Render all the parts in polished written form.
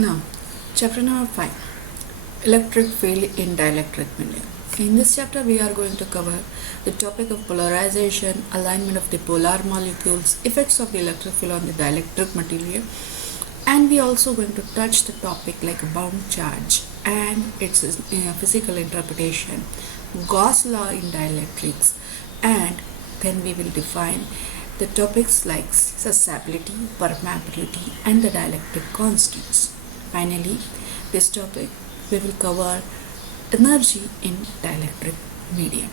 Now, chapter number 5, Electric Field in Dielectric Medium. In this chapter, we are going to cover the topic of polarization, alignment of the polar molecules, effects of the electric field on the dielectric material, and we also going to touch the topic like bound charge and its physical interpretation, Gauss law in dielectrics, and then we will define the topics like susceptibility, permeability, and the dielectric constants. Finally, this topic we will cover energy in dielectric medium.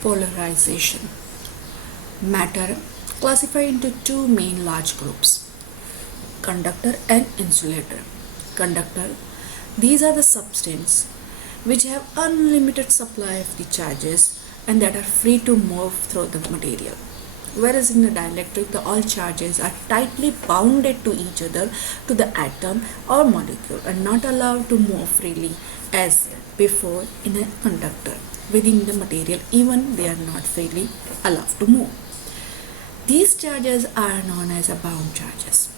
Polarization. Matter classified into two main large groups, conductor and insulator. Conductor, these are the substances which have unlimited supply of the charges and that are free to move through the material. Whereas in the dielectric, all charges are tightly bounded to each other, to the atom or molecule, and not allowed to move freely as before in a conductor. Within the material, even they are not freely allowed to move. These charges are known as bound charges.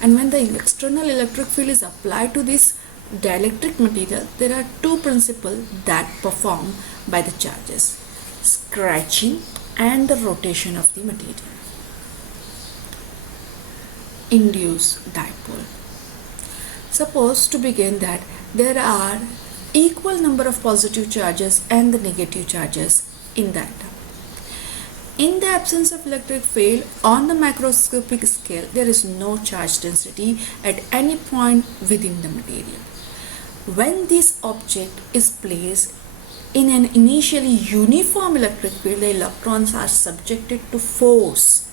And when the external electric field is applied to this dielectric material, there are two principles that perform by the charges: scratching and the rotation of the material. Induced dipole. Suppose to begin that there are equal number of positive charges and the negative charges in the atom. In the absence of electric field on the macroscopic scale, there is no charge density at any point within the material. When this object is placed in an initially uniform electric field, the electrons are subjected to force,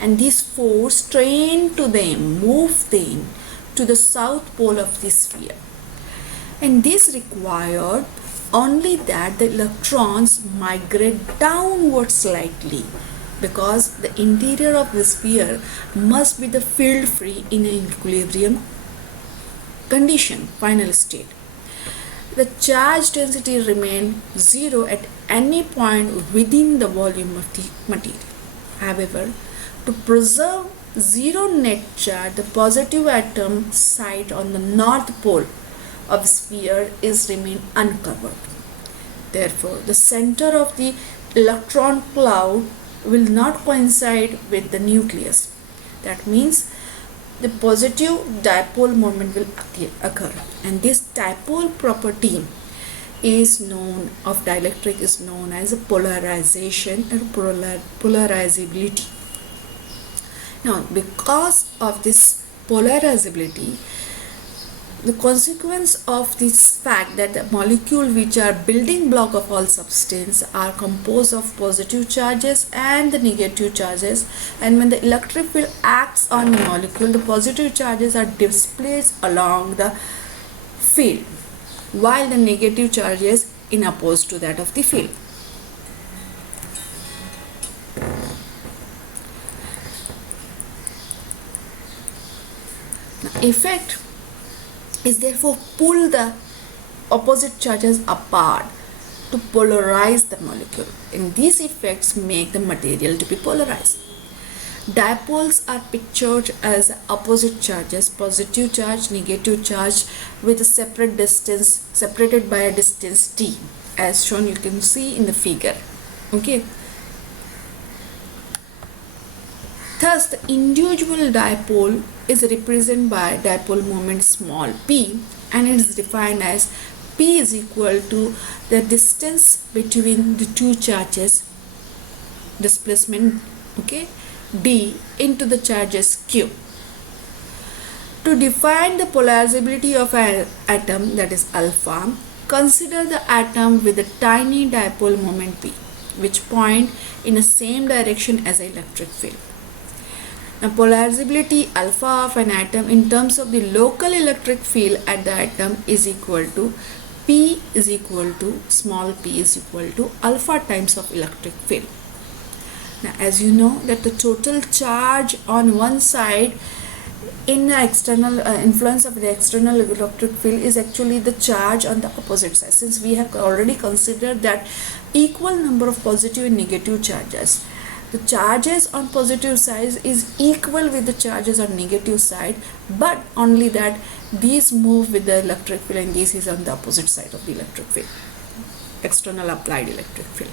and this force strain to them, move them to the south pole of the sphere. And this required only that the electrons migrate downward slightly, because the interior of the sphere must be the field free in an equilibrium condition, final state. The charge density remains zero at any point within the volume of the material. However, to preserve zero net charge, the positive atom site on the north pole of sphere is remain uncovered. Therefore, the center of the electron cloud will not coincide with the nucleus. That means the positive dipole moment will occur, and this dipole property is known of dielectric is known as a polarization or polarizability. Now, because of this polarizability, the consequence of this fact that the molecule which are building block of all substance are composed of positive charges and the negative charges, and when the electric field acts on the molecule, the positive charges are displaced along the field while the negative charges in opposed to that of the field. Now, effect is therefore pull the opposite charges apart to polarize the molecule, and these effects make the material to be polarized. Dipoles are pictured as opposite charges, positive charge, negative charge, with a separate distance, separated by a distance t, as shown you can see in the figure. Okay. Thus, the individual dipole is represented by dipole moment small p, and it is defined as p is equal to the distance between the two charges, displacement, okay, d, into the charges q. To define the polarizability of an atom, that is alpha, consider the atom with a tiny dipole moment p, which point in the same direction as the electric field. Now, polarizability alpha of an atom in terms of the local electric field at the atom is equal to P is equal to small p is equal to alpha times of electric field. Now, as you know that the total charge on one side in the external influence of the external electric field is actually the charge on the opposite side. Since we have already considered that equal number of positive and negative charges, the charges on positive side is equal with the charges on negative side, but only that these move with the electric field and this is on the opposite side of the electric field, external applied electric field.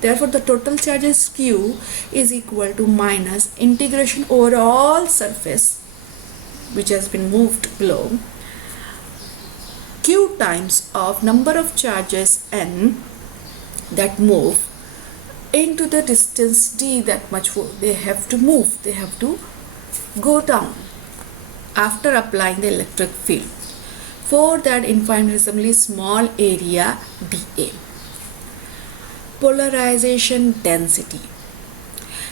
Therefore, the total charges Q is equal to minus integration over all surface which has been moved below, Q times of number of charges N that move into the distance D, that much they have to move, they have to go down after applying the electric field for that infinitesimally small area dA. Polarization density.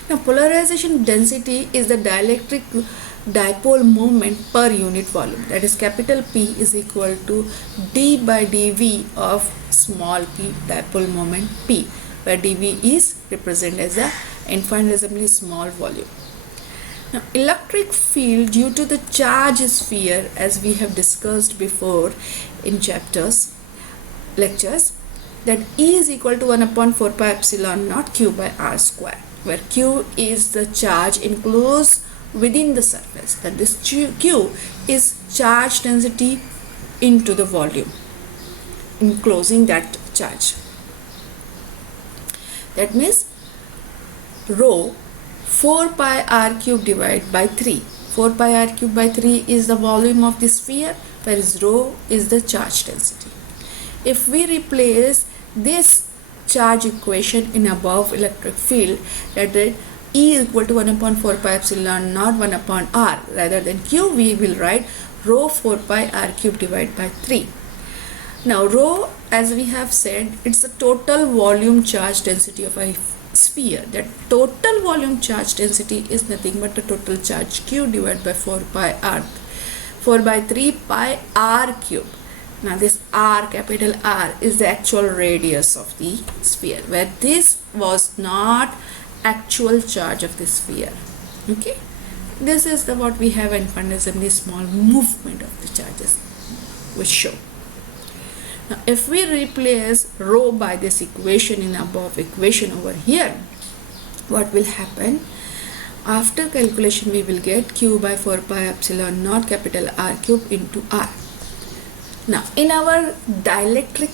Now, polarization density is the dielectric dipole moment per unit volume, that is capital P is equal to d by dV of small p dipole moment P, where dV is represented as a infinitesimally small volume. Now, electric field due to the charge sphere, as we have discussed before in lectures, that E is equal to 1 upon 4 pi epsilon naught Q by R square, where Q is the charge enclosed within the surface, that this Q is charge density into the volume enclosing that charge. That means rho 4 pi r cube divided by 3. 4 pi r cube by 3 is the volume of the sphere, whereas rho is the charge density. If we replace this charge equation in above electric field, that is E is equal to 1 upon 4 pi epsilon naught 1 upon r, rather than Q we will write rho 4 pi r cube divided by 3. Now rho, as we have said, it's the total volume charge density of a sphere. That total volume charge density is nothing but the total charge Q divided by 4 by 3 pi r cube. Now this r, capital R, is the actual radius of the sphere, where this was not actual charge of the sphere. Okay, this is the what we have infinitesimally small movement of the charges which show. Now if we replace rho by this equation in above equation over here, what will happen? After calculation we will get Q by 4 pi epsilon naught capital R cube into R. Now in our dielectric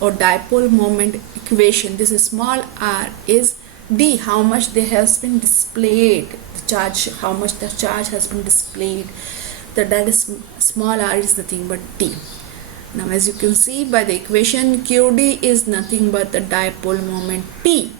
or dipole moment equation, this is small r is d, how much there has been displayed, the charge, how much the charge has been displayed, that is small r is nothing but d. Now as you can see by the equation, qd is nothing but the dipole moment p,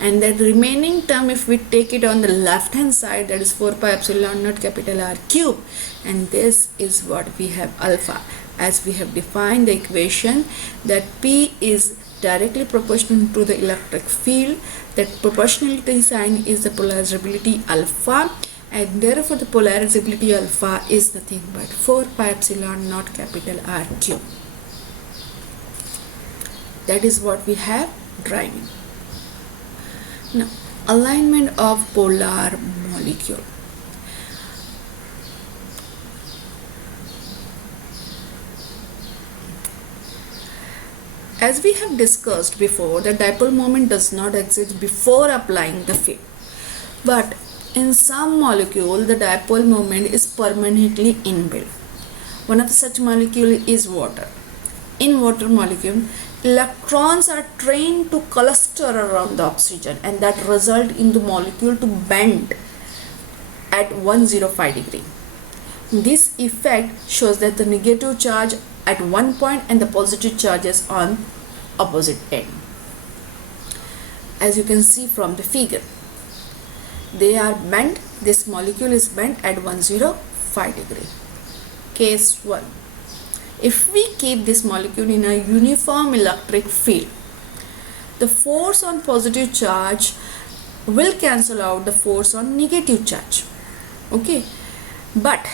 and that remaining term, if we take it on the left hand side, that is 4 pi epsilon naught capital R cube, and this is what we have alpha, as we have defined the equation that P is directly proportional to the electric field, that proportionality sign is the polarizability alpha, and therefore the polarizability alpha is nothing but 4 pi epsilon naught capital R cube. That is what we have driving. Now, alignment of polar molecule. As we have discussed before, the dipole moment does not exist before applying the field. But in some molecule, the dipole moment is permanently inbuilt. One of such molecule is water. In water molecule, electrons are trained to cluster around the oxygen, and that result in the molecule to bend at 105 degree. This effect shows that the negative charge at one point and the positive charges on opposite end. As you can see from the figure, they are bent, this molecule is bent at 105 degree. Case 1. If we keep this molecule in a uniform electric field, the force on positive charge will cancel out the force on negative charge. Okay, but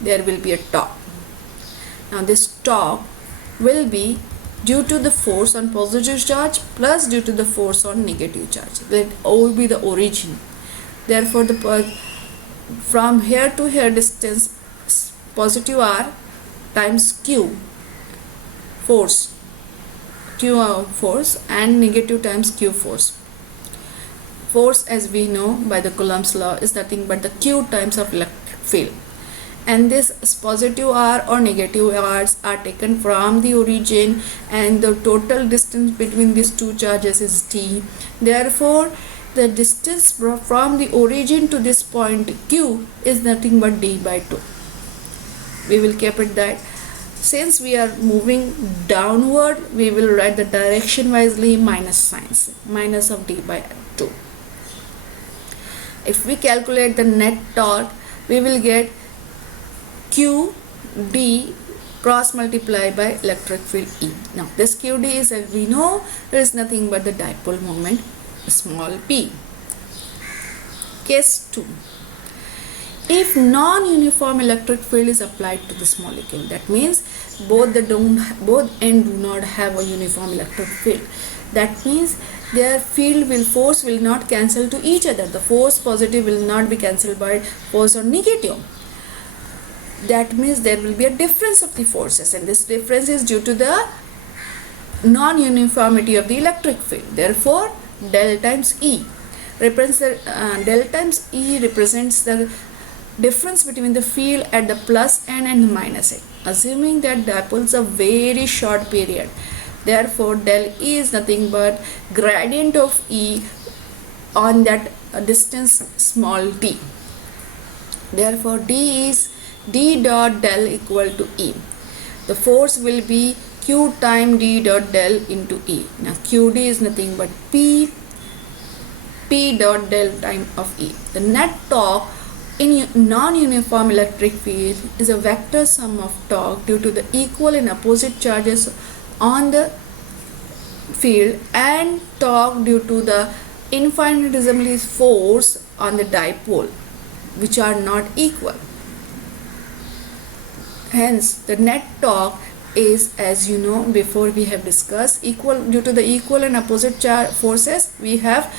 there will be a torque. Now this torque will be due to the force on positive charge plus due to the force on negative charge. That will be the origin. Therefore the from here to here distance positive r times q force, q force, and negative times q force. Force, as we know by the Coulomb's law, is nothing but the q times of electric field, and this positive r or negative r's are taken from the origin, and the total distance between these two charges is d. Therefore the distance from the origin to this point q is nothing but d by 2. We will keep it that since we are moving downward, we will write the direction wisely minus signs, minus of d by 2. If we calculate the net torque, we will get q d cross multiply by electric field E. Now this q d is, as we know, there is nothing but the dipole moment small p. Case 2. If non-uniform electric field is applied to this molecule, that means both end do not have a uniform electric field. That means their force will not cancel to each other. The force positive will not be cancelled by force or negative. That means there will be a difference of the forces, and this difference is due to the non-uniformity of the electric field. Therefore del times E represents the difference between the field at the plus end and the minus end, assuming that dipoles are very short period. Therefore del E is nothing but gradient of E on that distance small t. Therefore d is d dot del equal to E. The force will be q time d dot del into E. Now qd is nothing but p dot del time of E. The net torque in non-uniform electric field is a vector sum of torque due to the equal and opposite charges on the field and torque due to the infinitesimally force on the dipole, which are not equal. Hence the net torque is, as you know before we have discussed, equal due to the equal and opposite forces. We have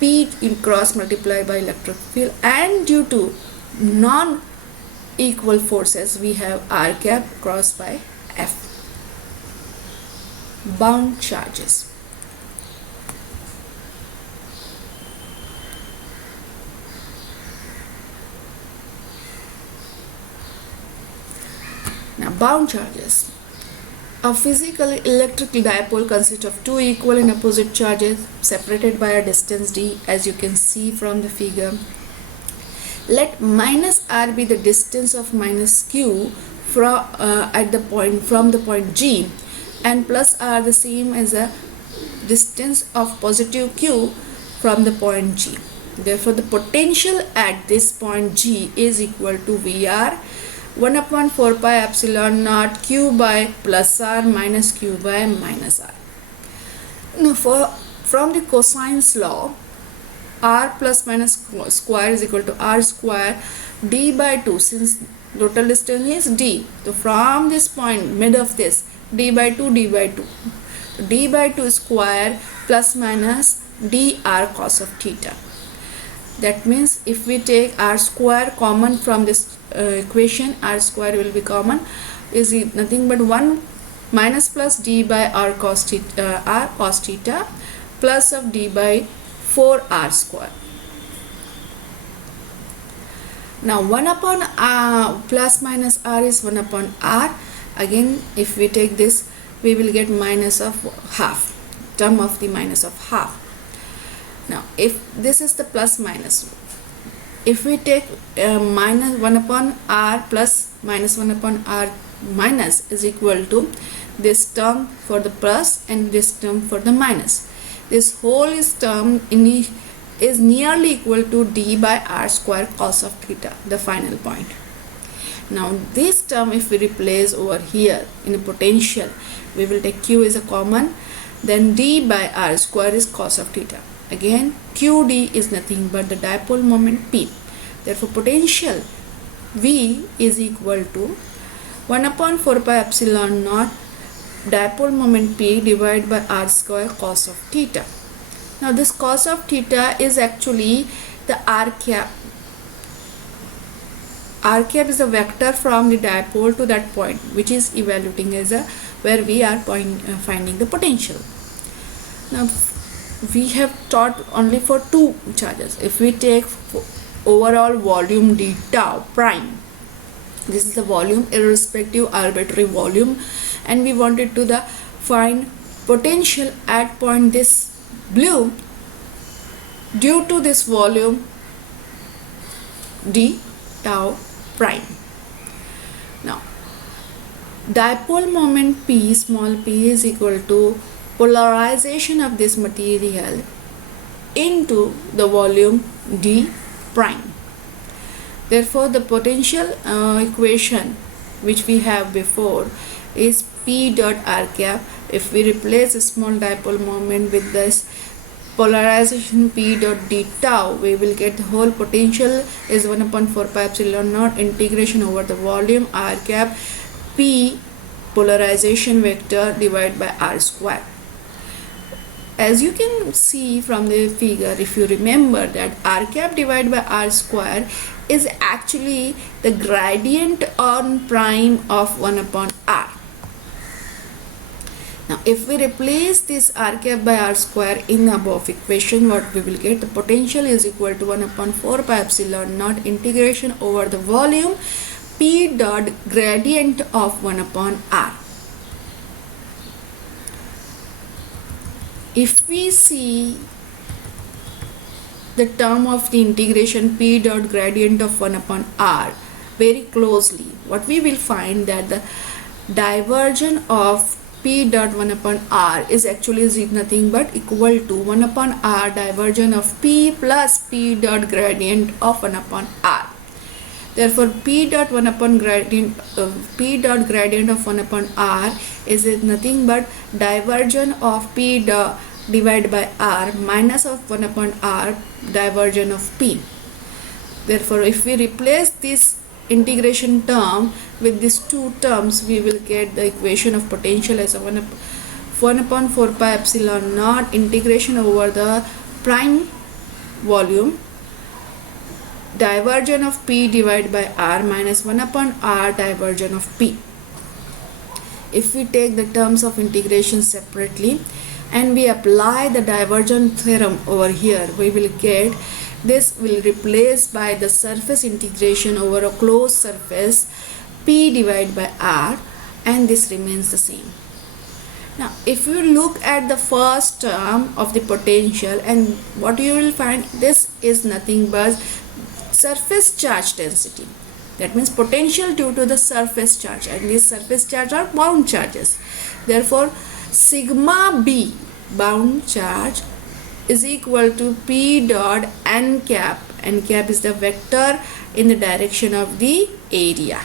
P in cross multiplied by electric field, and due to non-equal forces we have R cap cross by F. Bound charges. Now bound charges. A physical electric dipole consists of two equal and opposite charges separated by a distance d, as you can see from the figure. Let minus r be the distance of minus q from the point G, and plus r the same as a distance of positive q from the point G. Therefore the potential at this point G is equal to Vr 1 upon 4 pi epsilon naught q by plus r minus q by minus r. Now from the cosine's law, r plus minus square is equal to r square d by 2, since total distance is d. So from this point, mid of this, d by 2 d by 2 square plus minus dr cos of theta. That means if we take r square common from this equation, r square will be common, is nothing but 1 minus plus d by r cos theta plus of d by 4 r square. Now 1 upon plus minus r is 1 upon r. Again if we take this, we will get minus of half, term of the minus of half. Now if this is the plus minus, if we take minus 1 upon r plus minus 1 upon r minus is equal to this term for the plus and this term for the minus. This whole term is nearly equal to d by r square cos of theta, the final point. Now this term, if we replace over here in a potential, we will take q is a common, then d by r square is cos of theta. Again qd is nothing but the dipole moment P. Therefore potential V is equal to 1 upon 4 pi epsilon naught dipole moment P divided by r square cos of theta. Now this cos of theta is actually the r cap r cap is the vector from the dipole to that point, which is evaluating as where we are finding the potential. Now we have taught only for two charges. If we take overall volume d tau prime, this is the volume irrespective arbitrary volume, and we wanted to find potential at point this blue due to this volume d tau prime. Now dipole moment P, small p, is equal to polarization of this material into the volume d prime. Therefore the potential equation which we have before is P dot r cap. If we replace a small dipole moment with this polarization P dot d tau, we will get the whole potential is 1 upon 4 pi epsilon naught integration over the volume r cap P polarization vector divided by r square. As you can see from the figure, if you remember that r cap divided by r square is actually the gradient on prime of 1 upon r. Now if we replace this r cap by r square in above equation, what we will get, the potential is equal to 1 upon 4 pi epsilon naught integration over the volume P dot gradient of 1 upon r. If we see the term of the integration P dot gradient of 1 upon r very closely, what we will find that the divergence of P dot 1 upon r is actually nothing but equal to 1 upon r divergence of P plus P dot gradient of 1 upon r. Therefore P dot 1 upon gradient P dot gradient of 1 upon r is nothing but divergence of P dot divided by r minus of 1 upon r divergence of P. Therefore if we replace this integration term with these two terms, we will get the equation of potential as 1 upon 4 pi epsilon naught integration over the prime volume divergence of P divided by r minus 1 upon r divergence of P. If we take the terms of integration separately and we apply the divergence theorem over here, we will get this will replace by the surface integration over a closed surface P divided by r, and this remains the same. Now if you look at the first term of the potential, and what you will find, this is nothing but surface charge density. That means potential due to the surface charge, and these surface charge are bound charges. Therefore sigma b bound charge is equal to P dot n cap. N cap is the vector in the direction of the area.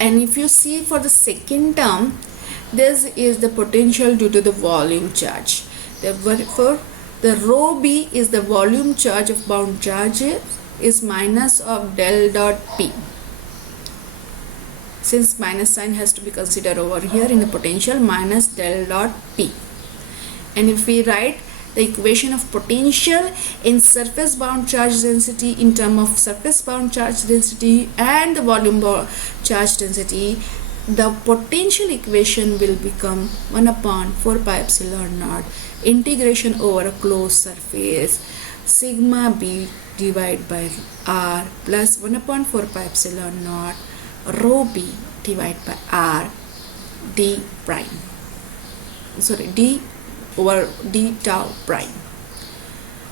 And if you see for the second term, this is the potential due to the volume charge. Therefore the rho b is the volume charge of bound charge is minus of del dot P. Since minus sign has to be considered over here in the potential, minus del dot P. And if we write the equation of potential in surface bound charge density in terms of surface bound charge density and the volume charge density, the potential equation will become 1 upon 4 pi epsilon naught integration over a closed surface sigma b divided by r plus 1 upon 4 pi epsilon naught rho b divided by r d prime, sorry, d over d tau prime.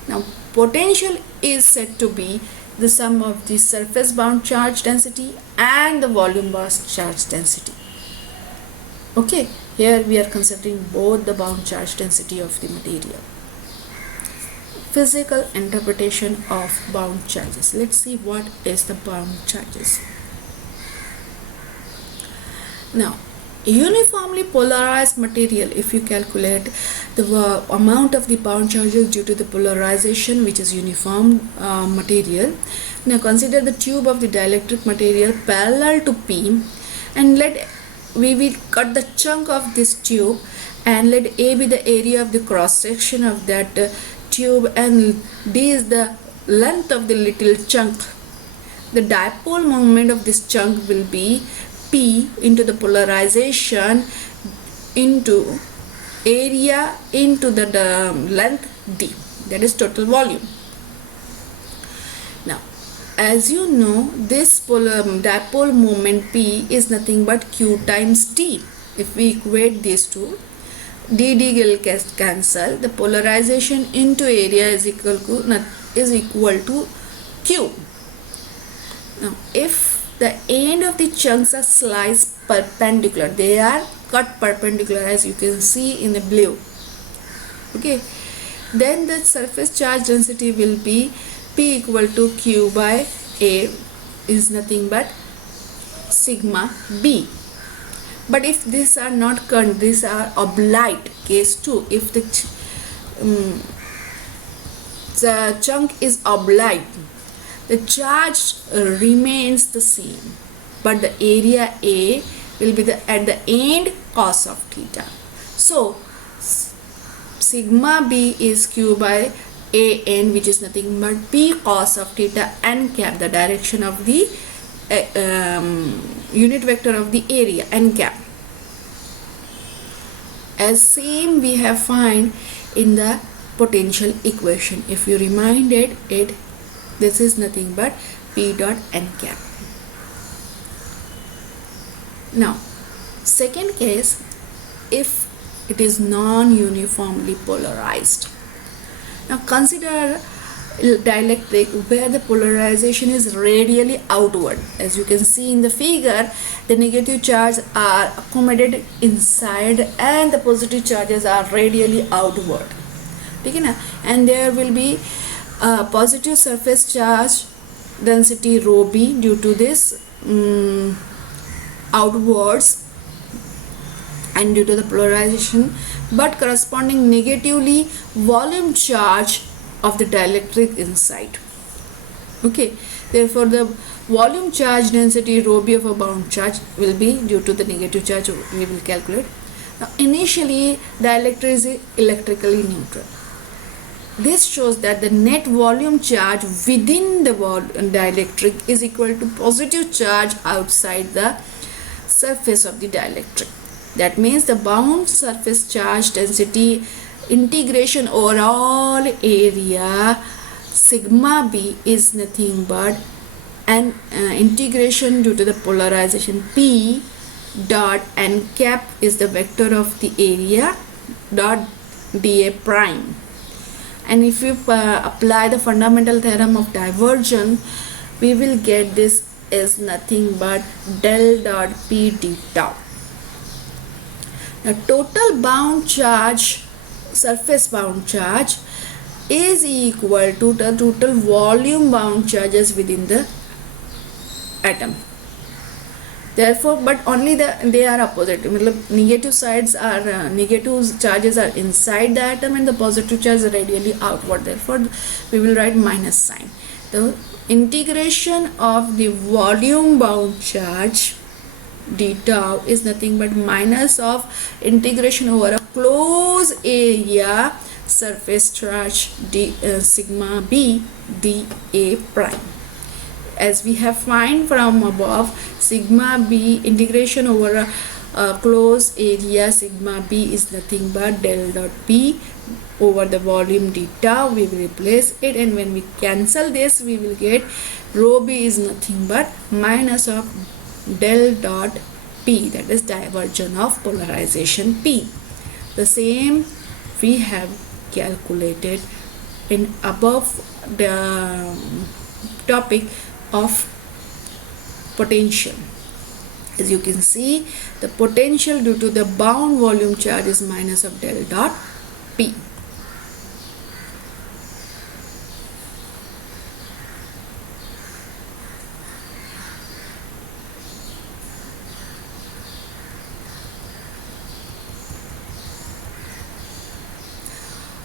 Now potential is said to be the sum of the surface bound charge density and the volume bound charge density. Okay, here we are considering both the bound charge density of the material. Physical interpretation of bound charges. Let's see what is the bound charges. Now uniformly polarized material, if you calculate the amount of the bound charges due to the polarization which is uniform material. Now consider the tube of the dielectric material parallel to P, and we will cut the chunk of this tube and let A be the area of the cross section of that tube, and D is the length of the little chunk. The dipole moment of this chunk will be P into the polarization into area into the length D, that is total volume. Now, as you know, this dipole moment P is nothing but Q times D. If we equate these two, d will cancel. The polarization into area is equal to Q. Now, if the end of the chunks are sliced perpendicular, they are cut perpendicular, as you can see in the blue. Okay, then the surface charge density will be P equal to Q by A, is nothing but sigma B. But if these are not cut, these are oblite, case 2, if the chunk is oblite, the charge remains the same, but the area A will be at the end cos of theta. So sigma B is Q by A n, which is nothing but P cos of theta n cap, the direction of the unit vector of the area n cap. As same we have find in the potential equation. If you reminded it, this is nothing but P dot n cap. Now, second case, if it is non-uniformly polarized. Now consider dielectric where the polarization is radially outward. As you can see in the figure, the negative charges are accommodated inside and the positive charges are radially outward. Okay, and there will be positive surface charge density rho b due to this outwards and due to the polarization, but corresponding negatively volume charge of the dielectric inside. Okay, therefore the volume charge density rho b of a bound charge will be due to the negative charge we will calculate. Now initially dielectric is electrically neutral. This shows that the net volume charge within the dielectric is equal to positive charge outside the surface of the dielectric. That means the bound surface charge density integration over all area sigma b is nothing but an integration due to the polarization P dot n cap is the vector of the area dot dA prime. And if you apply the fundamental theorem of divergence, we will get this is nothing but del dot P d tau. Now total bound charge, surface bound charge, is equal to the total volume bound charges within the atom. Therefore, but only they are opposite. Negative sides are negative charges are inside the atom and the positive charge are radially outward. Therefore, we will write minus sign. The integration of the volume bound charge d tau is nothing but minus of integration over a closed area surface charge d sigma b dA prime. As we have find from above, sigma b integration over a closed area sigma b is nothing but del dot p over the volume d tau. We will replace it, and when we cancel this, we will get rho b is nothing but minus of del dot p, that is divergence of polarization P. The same we have calculated in above the topic of potential. As you can see, the potential due to the bound volume charge is minus of del dot P.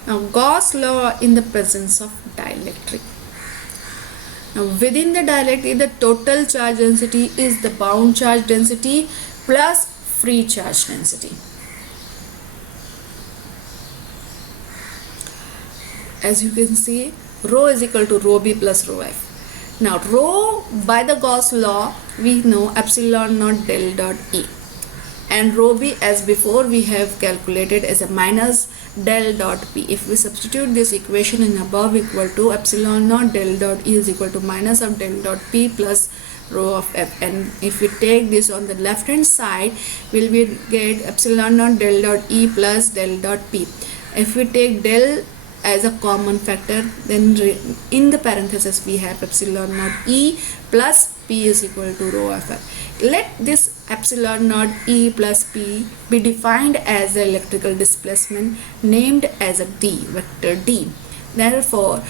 Now Gauss law in the presence of dielectric. Now within the dielectric, the total charge density is the bound charge density plus free charge density. As you can see, Rho is equal to rho B plus rho F. Now rho, by the Gauss law, we know epsilon naught del dot E, and rho B, as before we have calculated, as a minus del dot P. If we substitute this equation in above, equal to epsilon naught del dot E is equal to minus of del dot P plus rho of F, and if we take this on the left hand side, will we get epsilon naught del dot E plus del dot P. If we take del as a common factor, then in the parenthesis we have epsilon naught E plus P is equal to rho of F. Let this epsilon naught E plus P be defined as the electrical displacement named as a D, vector D. Therefore,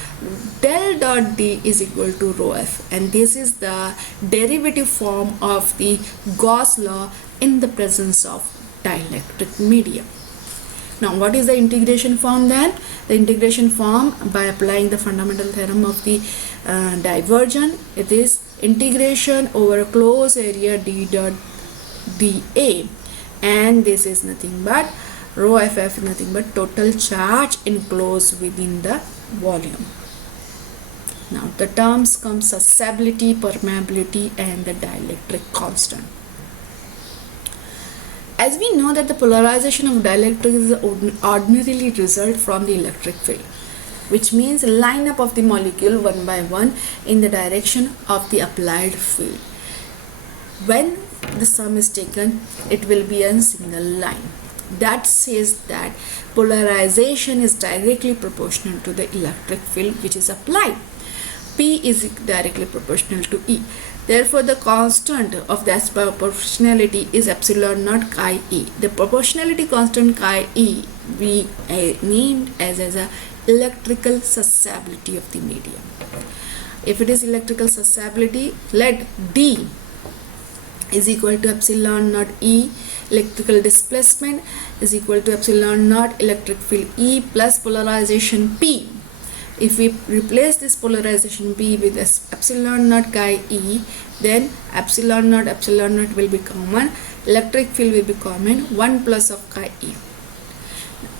del dot D is equal to rho F, and this is the derivative form of the Gauss law in the presence of dielectric medium. Now, what is the integration form then? The integration form, by applying the fundamental theorem of the divergence, it is integration over a closed area D dot dA, and this is nothing but rho FF, nothing but total charge enclosed within the volume. Now the terms come susceptibility, permeability, and the dielectric constant. As we know that the polarization of dielectric is ordinarily result from the electric field, which means line up of the molecule one by one in the direction of the applied field. When the sum is taken, it will be a single line. That says that polarization is directly proportional to the electric field which is applied. P is directly proportional to E. Therefore, the constant of that proportionality is epsilon naught chi E. The proportionality constant chi E we named as a electrical susceptibility of the medium. If it is electrical susceptibility, let D is equal to epsilon naught E. Electrical displacement is equal to epsilon naught electric field E plus polarization P. If we replace this polarization P with epsilon naught chi E, then epsilon naught will be common, electric field will be common, 1 plus of chi E.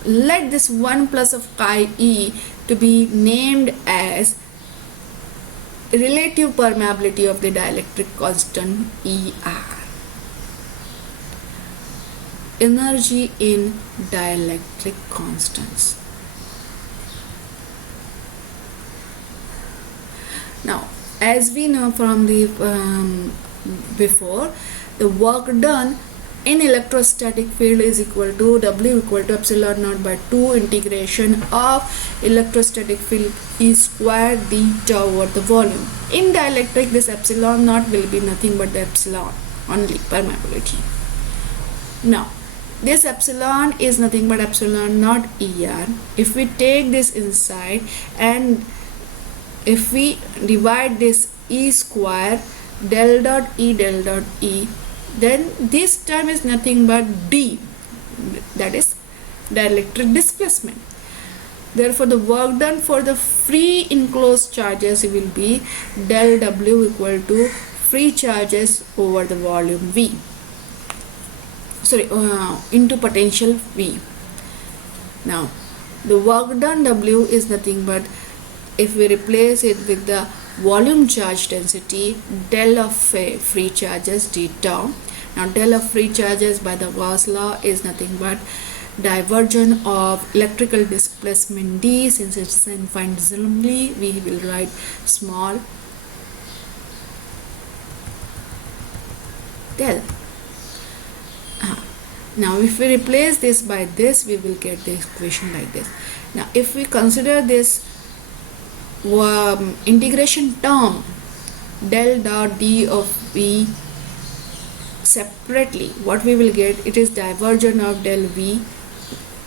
Let this 1 plus of chi E to be named as relative permeability of the dielectric constant ER. Energy in dielectric constants. Now, as we know from the before, the work done in electrostatic field is equal to W equal to epsilon naught by 2 integration of electrostatic field E square d tau over the volume. In dielectric, this epsilon naught will be nothing but the epsilon only, permeability. Now, this epsilon is nothing but epsilon naught ER. If we take this inside and if we divide this E square del dot E, then this term is nothing but D, that is dielectric displacement. Therefore, the work done for the free enclosed charges will be del W equal to free charges over the volume V. Into potential V. Now, the work done W is nothing but, if we replace it with the volume charge density, del of free charges d tau. Now, del of free charges by the Gauss law is nothing but divergence of electrical displacement D. Since it's infinitesimally, we will write small del. Now, if we replace this by this, we will get the equation like this. Now, if we consider this integration term del dot D of V separately, what we will get, it is divergence of del V,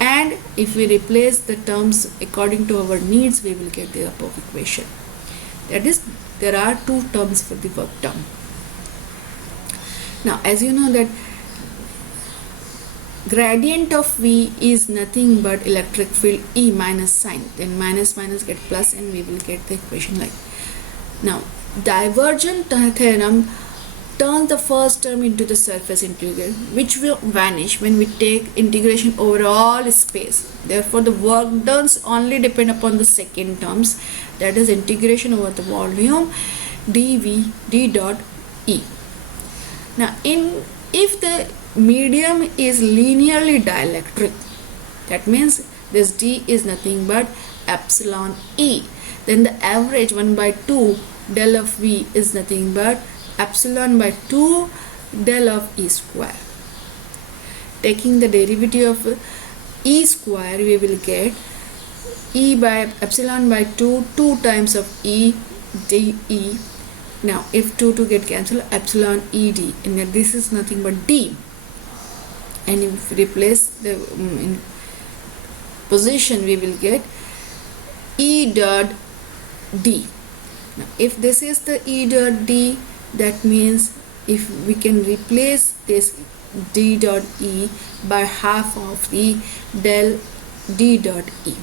and if we replace the terms according to our needs, we will get the above equation. That is, there are two terms for the work done. Now, as you know that gradient of V is nothing but electric field E minus sign, then minus get plus, and we will get the equation like. Now, divergent theorem turns the first term into the surface integral, which will vanish when we take integration over all space. Therefore, the work done only depend upon the second terms, that is integration over the volume dv d dot e. Now, if the medium is linearly dielectric, that means this d is nothing but epsilon e. Then the average 1 by 2 del of v is nothing but epsilon by 2 del of e square. Taking the derivative of e square, we will get e by epsilon by 2 times of e de. Now if 2 get cancelled, epsilon e d, and then this is nothing but d, and if we replace the in position, we will get e dot d. Now if this is the e dot d, that means if we can replace this d dot e by half of the del d dot e.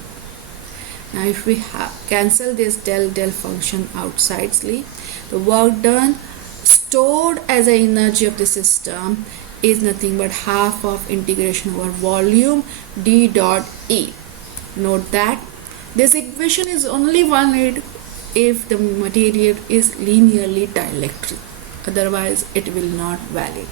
Now if we cancel this del function outsidely, the work done stored as an energy of the system is nothing but half of integration over volume d dot e. Note that this equation is only valid if the material is linearly dielectric, otherwise it will not valid.